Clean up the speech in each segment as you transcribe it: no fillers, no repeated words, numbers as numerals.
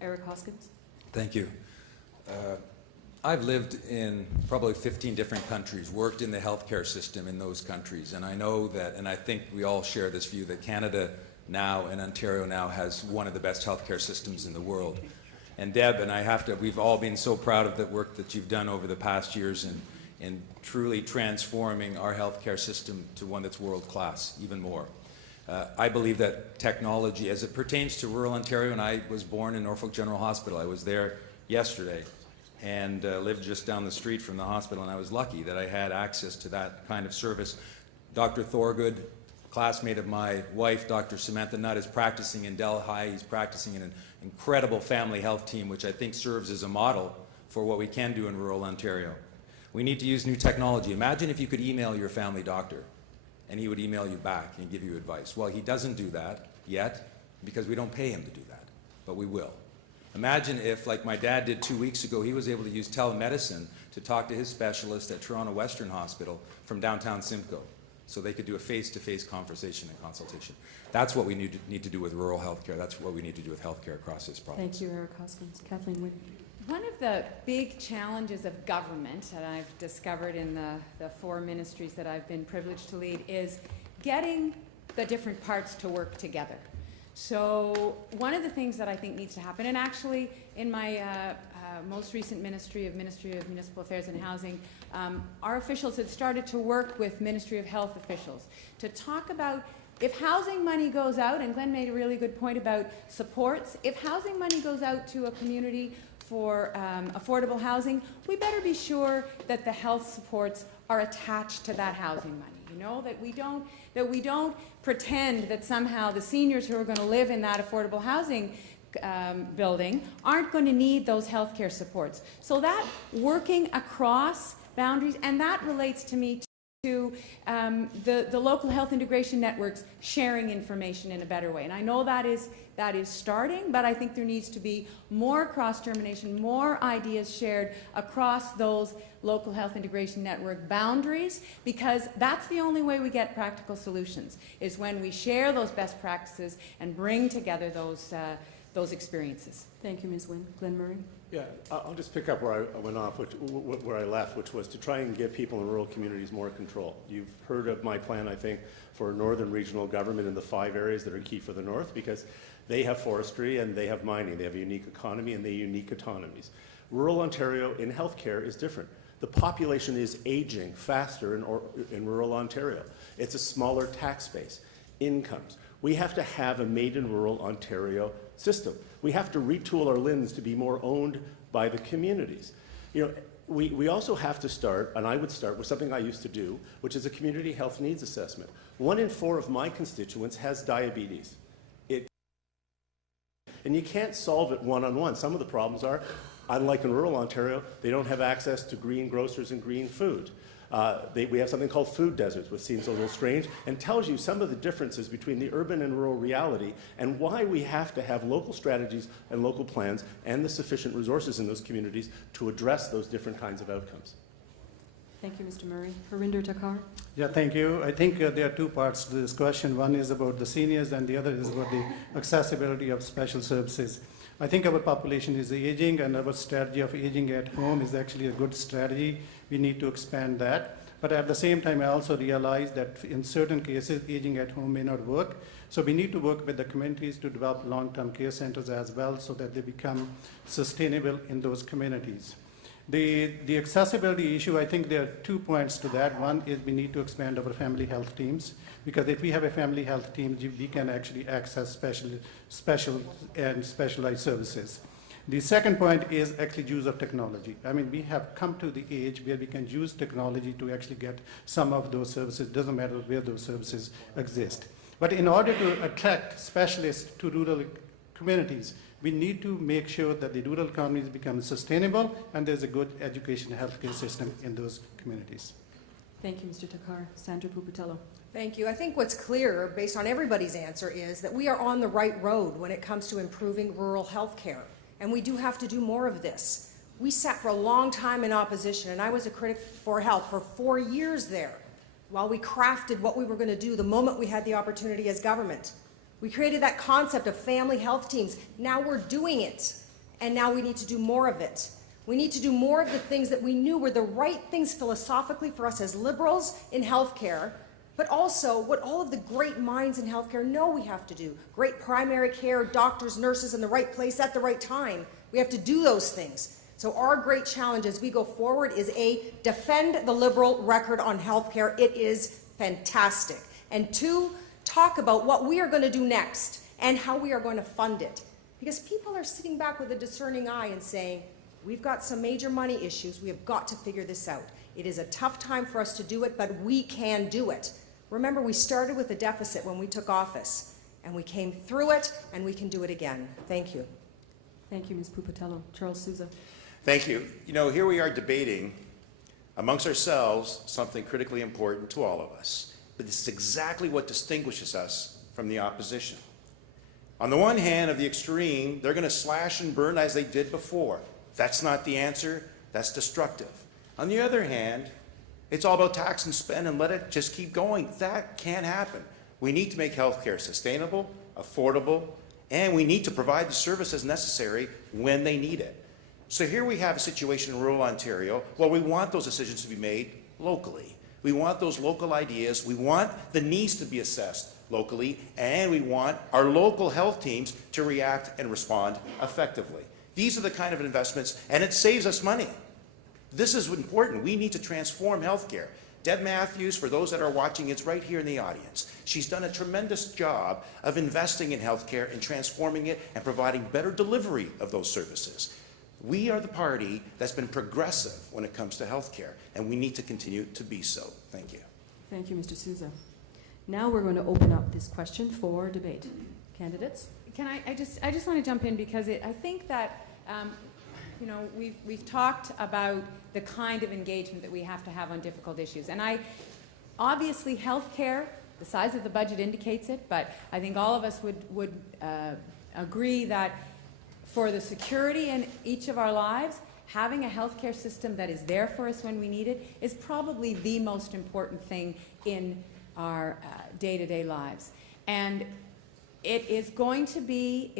Eric Hoskins. Thank you. I've lived in probably 15 different countries, worked in the healthcare system in those countries, and I know that, and I think we all share this view, that Canada now and Ontario now has one of the best healthcare systems in the world. And Deb and I we've all been so proud of the work that you've done over the past years in truly transforming our healthcare system to one that's world class, even more. I believe that technology, as it pertains to rural Ontario, and I was born in Norfolk General Hospital. I was there yesterday and lived just down the street from the hospital, and I was lucky that I had access to that kind of service. Dr. Thorgood, classmate of my wife, Dr. Samantha Nutt, is practicing in Delhi. He's practicing in an incredible family health team, which I think serves as a model for what we can do in rural Ontario. We need to use new technology. Imagine if you could email your family doctor and he would email you back and give you advice. Well, he doesn't do that yet because we don't pay him to do that, but we will. Imagine if, like my dad did 2 weeks ago, he was able to use telemedicine to talk to his specialist at Toronto Western Hospital from downtown Simcoe, so they could do a face-to-face conversation and consultation. That's what we need to do with rural healthcare. That's what we need to do with healthcare across this province. Thank you, Eric Hoskins. Kathleen Wynne. One of the big challenges of government that I've discovered in the 4 ministries that I've been privileged to lead is getting the different parts to work together. So one of the things that I think needs to happen, and actually in my most recent Ministry of Municipal Affairs and Housing, our officials had started to work with Ministry of Health officials to talk about if housing money goes out, and Glenn made a really good point about supports, if housing money goes out to a community for affordable housing, we better be sure that the health supports are attached to that housing money. You know, that we don't pretend that somehow the seniors who are going to live in that affordable housing building aren't going to need those healthcare supports. So that working across boundaries, and that relates to me to the local health integration networks sharing information in a better way. And I know that is starting, but I think there needs to be more cross-germination, more ideas shared across those local health integration network boundaries, because that's the only way we get practical solutions, is when we share those best practices and bring together those experiences. Thank you, Ms. Wynne. Glenn Murray. Yeah, I'll just pick up where I went off, where I left, which was to try and give people in rural communities more control. You've heard of my plan, I think, for northern regional government in the 5 areas that are key for the north, because they have forestry and they have mining. They have a unique economy and they have unique autonomies. Rural Ontario in healthcare is different. The population is aging faster in rural Ontario. It's a smaller tax base, incomes. We have to have a made in rural Ontario system. We have to retool our LHINs to be more owned by the communities. You know, we also have to start, and I would start with something I used to do, which is a community health needs assessment. 1 in 4 of my constituents has diabetes. And you can't solve it one-on-one. Some of the problems are, unlike in rural Ontario, they don't have access to green grocers and green food. We have something called food deserts, which seems a little strange and tells you some of the differences between the urban and rural reality and why we have to have local strategies and local plans and the sufficient resources in those communities to address those different kinds of outcomes. Thank you, Mr. Murray. Harinder Takar. Yeah, thank you. I think there are 2 parts to this question. One is about the seniors and the other is about the accessibility of special services. I think our population is aging, and our strategy of aging at home is actually a good strategy. We need to expand that. But at the same time, I also realize that in certain cases, aging at home may not work. So we need to work with the communities to develop long-term care centers as well, so that they become sustainable in those communities. The accessibility issue, I think there are 2 points to that. One is we need to expand our family health teams, because if we have a family health team, we can actually access special and specialized services. The second point is actually use of technology. I mean, we have come to the age where we can use technology to actually get some of those services. It doesn't matter where those services exist. But in order to attract specialists to rural communities, we need to make sure that the rural economies become sustainable and there's a good education and healthcare system in those communities. Thank you, Mr. Takar. Sandra Pupatello. Thank you. I think what's clear, based on everybody's answer, is that we are on the right road when it comes to improving rural health care. And we do have to do more of this. We sat for a long time in opposition, and I was a critic for health for 4 years there, while we crafted what we were going to do the moment we had the opportunity as government. We created that concept of family health teams. Now we're doing it. and now we need to do more of it. We need to do more of the things that we knew were the right things philosophically for us as liberals in healthcare, but also what all of the great minds in healthcare know we have to do. Great primary care, doctors, nurses in the right place at the right time. We have to do those things. So our great challenge as we go forward is A, defend the Liberal record on healthcare. It is fantastic. And 2, talk about what we are going to do next and how we are going to fund it. Because people are sitting back with a discerning eye and saying, we've got some major money issues. We have got to figure this out. It is a tough time for us to do it, but we can do it. Remember, we started with a deficit when we took office, and we came through it, and we can do it again. Thank you. Thank you, Ms. Pupatello. Charles Sousa. Thank you. You know, here we are debating amongst ourselves something critically important to all of us. But this is exactly what distinguishes us from the opposition. On the one hand, of the extreme, they're going to slash and burn as they did before. That's not the answer. That's destructive. On the other hand, it's all about tax and spend and let it just keep going. That can't happen. We need to make healthcare sustainable, affordable, and we need to provide the services necessary when they need it. So here we have a situation in rural Ontario where we want those decisions to be made locally. We want those local ideas. We want the needs to be assessed locally, and we want our local health teams to react and respond effectively. These are the kind of investments, and it saves us money. This is important. We need to transform healthcare. Deb Matthews, for those that are watching, is right here in the audience. She's done a tremendous job of investing in healthcare and transforming it and providing better delivery of those services. We are the party that's been progressive when it comes to healthcare, and we need to continue to be so. Thank you. Thank you, Mr. Sousa. Now we're going to open up this question for debate. Candidates? Can I just want to jump in because I think that you know, we've talked about the kind of engagement that we have to have on difficult issues, and obviously healthcare, the size of the budget indicates it, but I think all of us would agree that for the security in each of our lives, having a healthcare system that is there for us when we need it is probably the most important thing in our day-to-day lives. And it is going to be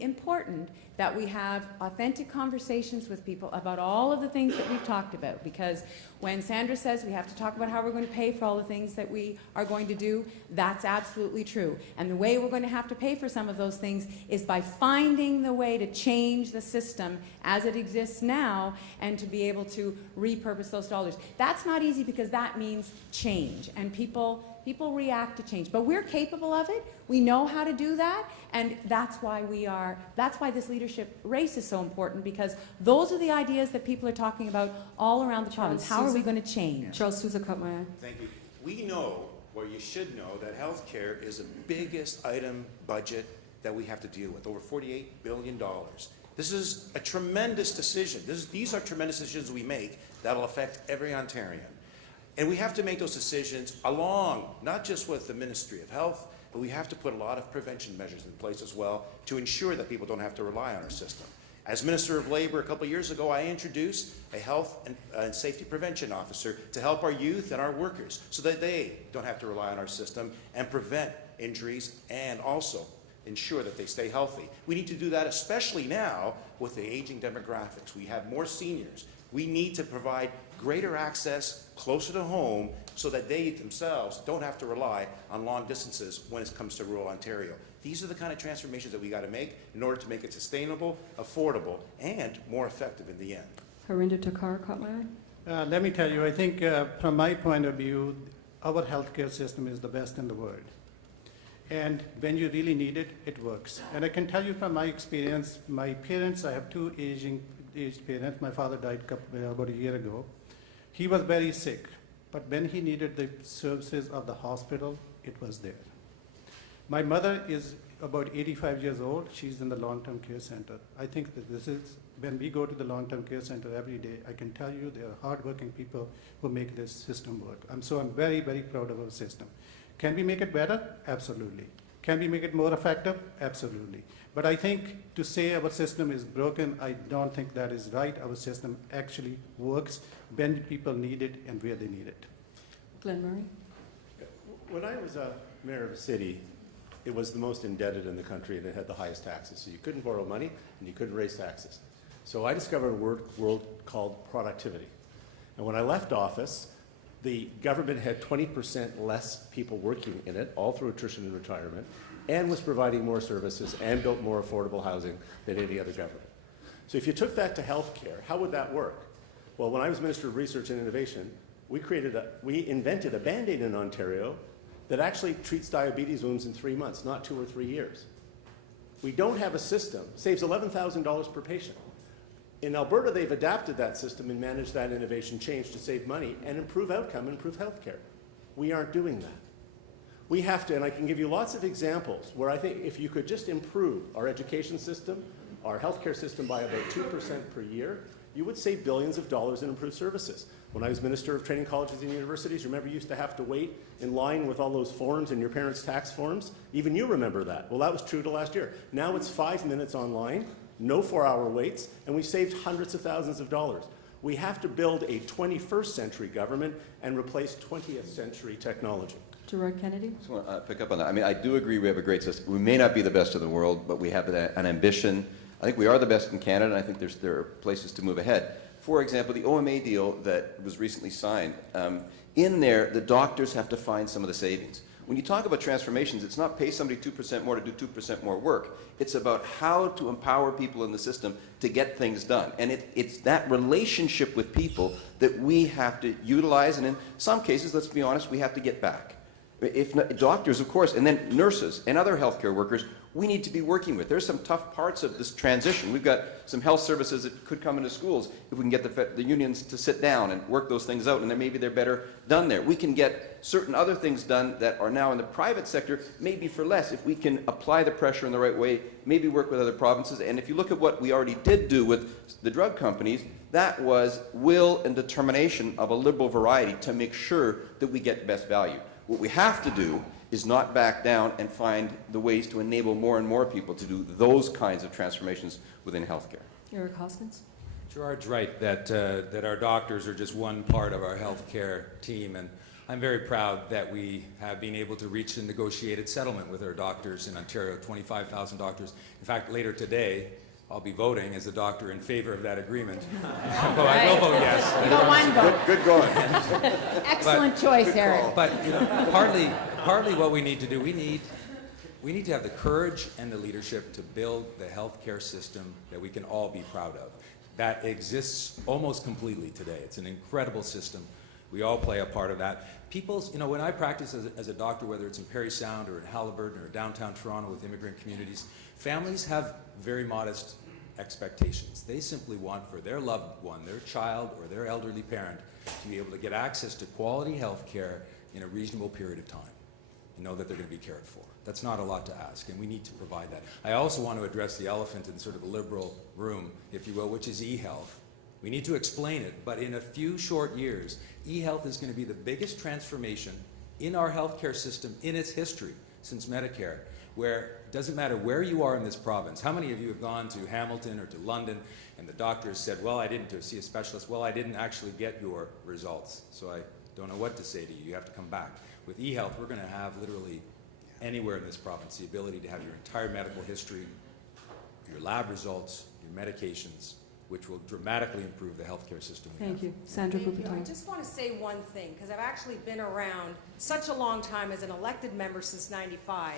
important that we have authentic conversations with people about all of the things that we've talked about, because when Sandra says we have to talk about how we're going to pay for all the things that we are going to do, that's absolutely true. And the way we're going to have to pay for some of those things is by finding the way to change the system as it exists now and to be able to repurpose those dollars. That's not easy because that means change, and people react to change, but we're capable of it. We know how to do that, and that's why this leadership race is so important, because those are the ideas that people are talking about all around the province. How are we going to change? Charles Sousa caught my eye. Thank you. We know, or you should know, that healthcare is the biggest item budget that we have to deal with, over $48 billion. This is a tremendous decision. These are tremendous decisions we make that will affect every Ontarian. And we have to make those decisions along, not just with the Ministry of Health, but we have to put a lot of prevention measures in place as well to ensure that people don't have to rely on our system. As Minister of Labour a couple of years ago, I introduced a health and safety prevention officer to help our youth and our workers so that they don't have to rely on our system and prevent injuries and also ensure that they stay healthy. We need to do that especially now with the aging demographics. We have more seniors. We need to provide greater access closer to home so that they themselves don't have to rely on long distances when it comes to rural Ontario. These are the kind of transformations that we got to make in order to make it sustainable, affordable, and more effective in the end. Harinder Takar caught my eye. Let me tell you, I think from my point of view, our healthcare system is the best in the world. And when you really need it, it works. And I can tell you from my experience, my parents, I have two aged parents. My father died about a year ago. He was very sick, but when he needed the services of the hospital, it was there. My mother is about 85 years old. She's in the long-term care center. I think that this is, when we go to the long-term care center every day, I can tell you there are hardworking people who make this system work. So I'm very, very proud of our system. Can we make it better? Absolutely. Can we make it more effective? Absolutely. But I think to say our system is broken, I don't think that is right. Our system actually works when people need it and where they need it. Glenn Murray. When I was a mayor of a city, it was the most indebted in the country and it had the highest taxes. So you couldn't borrow money and you couldn't raise taxes. So I discovered a word called productivity. And when I left office, the government had 20% less people working in it, all through attrition and retirement, and was providing more services and built more affordable housing than any other government. So if you took that to healthcare, how would that work? Well, when I was Minister of Research and Innovation, we invented a Band-Aid in Ontario that actually treats diabetes wounds in 3 months, not 2 or 3 years. We don't have a system, saves $11,000 per patient. In Alberta, they've adapted that system and managed that innovation change to save money and improve outcome, improve healthcare. We aren't doing that. We have to, and I can give you lots of examples where I think if you could just improve our education system, our healthcare system by about 2% per year, you would save billions of dollars in improved services. When I was Minister of Training Colleges and Universities, remember you used to have to wait in line with all those forms and your parents' tax forms? Even you remember that. Well, that was true to last year. Now it's 5 minutes online, no 4-hour waits, and we've saved hundreds of thousands of dollars. We have to build a 21st century government and replace 20th century technology. Gerard Kennedy? I just want to pick up on that. I mean, I do agree we have a great system. We may not be the best in the world, but we have an ambition. I think we are the best in Canada, and I think there are places to move ahead. For example, the OMA deal that was recently signed, in there, the doctors have to find some of the savings. When you talk about transformations, it's not pay somebody 2% more to do 2% more work. It's about how to empower people in the system to get things done. And it's that relationship with people that we have to utilize, and in some cases, let's be honest, we have to get back. If not, doctors, of course, and then nurses and other healthcare workers, we need to be working with. There's some tough parts of this transition. We've got some health services that could come into schools if we can get the unions to sit down and work those things out, and then maybe they're better done there. We can get certain other things done that are now in the private sector, maybe for less, if we can apply the pressure in the right way, maybe work with other provinces. And if you look at what we already did do with the drug companies, that was will and determination of a liberal variety to make sure that we get best value. What we have to do is not back down and find the ways to enable more and more people to do those kinds of transformations within healthcare. Eric Hoskins? Gerard's right that our doctors are just one part of our healthcare team, and I'm very proud that we have been able to reach a negotiated settlement with our doctors in Ontario, 25,000 doctors. In fact, later today, I'll be voting as a doctor in favor of that agreement. Well, I will vote yes. You got one vote. Good going. Excellent choice, Eric. But you know, partly what we need to do, we need to have the courage and the leadership to build the healthcare system that we can all be proud of. That exists almost completely today. It's an incredible system. We all play a part of that. People's, you know, when I practice as a doctor, whether it's in Parry Sound or in Haliburton or downtown Toronto with immigrant communities, families have very modest expectations. They simply want for their loved one, their child or their elderly parent, to be able to get access to quality health care in a reasonable period of time and know that they're going to be cared for. That's not a lot to ask, and we need to provide that. I also want to address the elephant in sort of the liberal room, if you will, which is e-health. We need to explain it, but in a few short years, e-health is going to be the biggest transformation in our healthcare system in its history since Medicare, where it doesn't matter where you are in this province. How many of you have gone to Hamilton or to London and the doctor has said, well, I didn't see a specialist. Well, I didn't actually get your results, so I don't know what to say to you. You have to come back. With e-health, we're going to have literally anywhere in this province the ability to have your entire medical history, your lab results, your medications, which will dramatically improve the healthcare system. Thank you. Sandra Thank you. I Gupta. just want to say one thing, because I've actually been around such a long time as an elected member since '95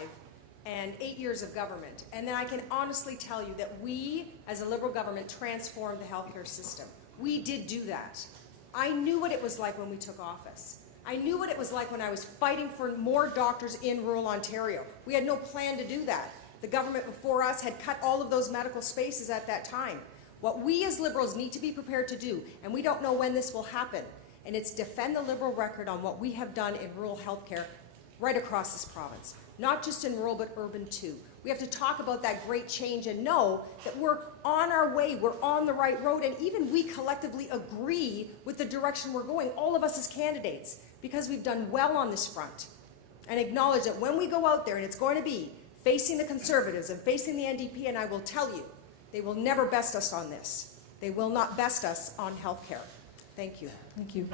and 8 years of government. And then I can honestly tell you that we, as a Liberal government, transformed the healthcare system. We did do that. I knew what it was like when we took office. I knew what it was like when I was fighting for more doctors in rural Ontario. We had no plan to do that. The government before us had cut all of those medical spaces at that time. What we as Liberals need to be prepared to do, and we don't know when this will happen, and it's defend the Liberal record on what we have done in rural healthcare right across this province. Not just in rural, but urban too. We have to talk about that great change and know that we're on our way, we're on the right road, and even we collectively agree with the direction we're going, all of us as candidates, because we've done well on this front. And acknowledge that when we go out there, and it's going to be facing the Conservatives and facing the NDP, and I will tell you, they will never best us on this. They will not best us on health care. Thank you. Thank you.